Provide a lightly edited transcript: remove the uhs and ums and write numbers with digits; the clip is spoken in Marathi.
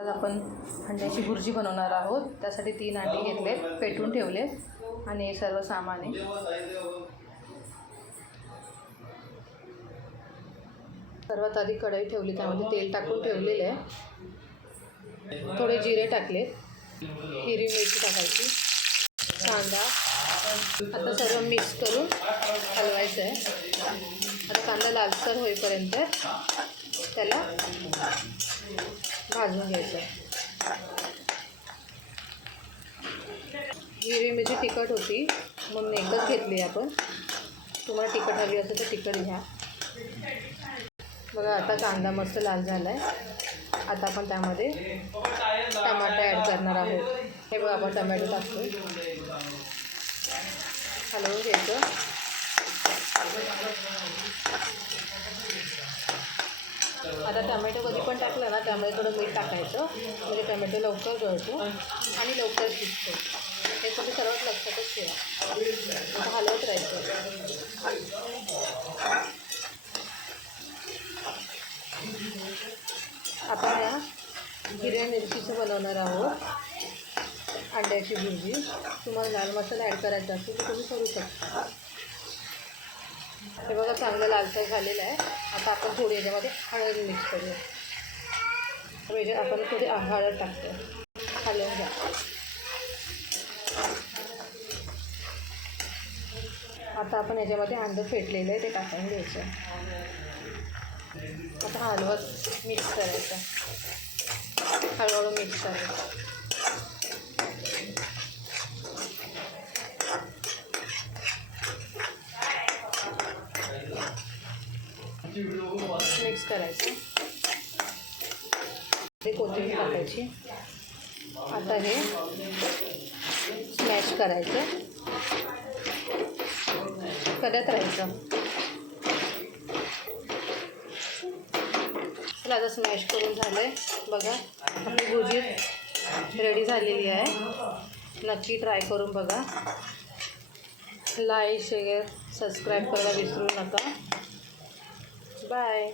आज आपण अंड्याची भुर्जी बनवणार आहोत। त्यासाठी 3 अंडी घेतले, पेटवून ठेवले आणि हे सर्व सामान आहे। सर्वात आधी कढई ठेवली, त्यामध्ये तेल टाकून ठेवलेले आहे। थोडे जिरे टाकले, हिरवी मिरची टाकायची, कांदा। आता सर्व मिक्स करून हलवायचं आहे। आता कांदा लालसर होईपर्यंत त्याला भाजून घ्यायचं। हिरवी मिरची तिखट होती म्हणून एकच घेतली आपण। तुम्हाला तिखट हवी असेल तर तिखट घ्या। बघा आता कांदा मस्त लाल झाला आहे। आता आपण त्यामध्ये टमाटर ॲड करणार आहोत। हे बघा आपण टमॅटो टाकतो, हलवून घ्यायचं। आता टमॅटो कधी पण टाकलं ना त्यामध्ये थोडं मीठ टाकायचं, म्हणजे टमॅटो लवकर गळतो आणि लवकर शिजतो। हे तुम्ही सर्वात लक्षातच ठेवा। आता हलवत राहायचं। आपण या हिरव्या मिरचीचं बनवणार आहोत अंड्याची भुर्जी। तुम्हाला लाल मसाला ॲड करायचा असेल तर तुम्ही करू शकता। हे बघा चांगलं लालसर झालेलं आहे। आता आपण थोडी याच्यामध्ये हळद मिक्स करूया। आपण थोडी हळद टाकतो, हलवून घ्या। आता आपण याच्यामध्ये अंडं फेटलेलं आहे ते टाकून घ्यायचं। आता हलवत मिक्स करायचं, हळूहळू मिक्स करायचं। मिक्स करायचं, ते कोथिंबीर टाकायची। आता हे स्मॅश करायचं, करत राहायचं। चला आता स्मॅश करून झालं आहे। बघा आपली भुर्जी रेडी झालेली आहे। नक्की ट्राय करून बघा। लाईक शेअर सबस्क्राईब करायला विसरू नका। बाय।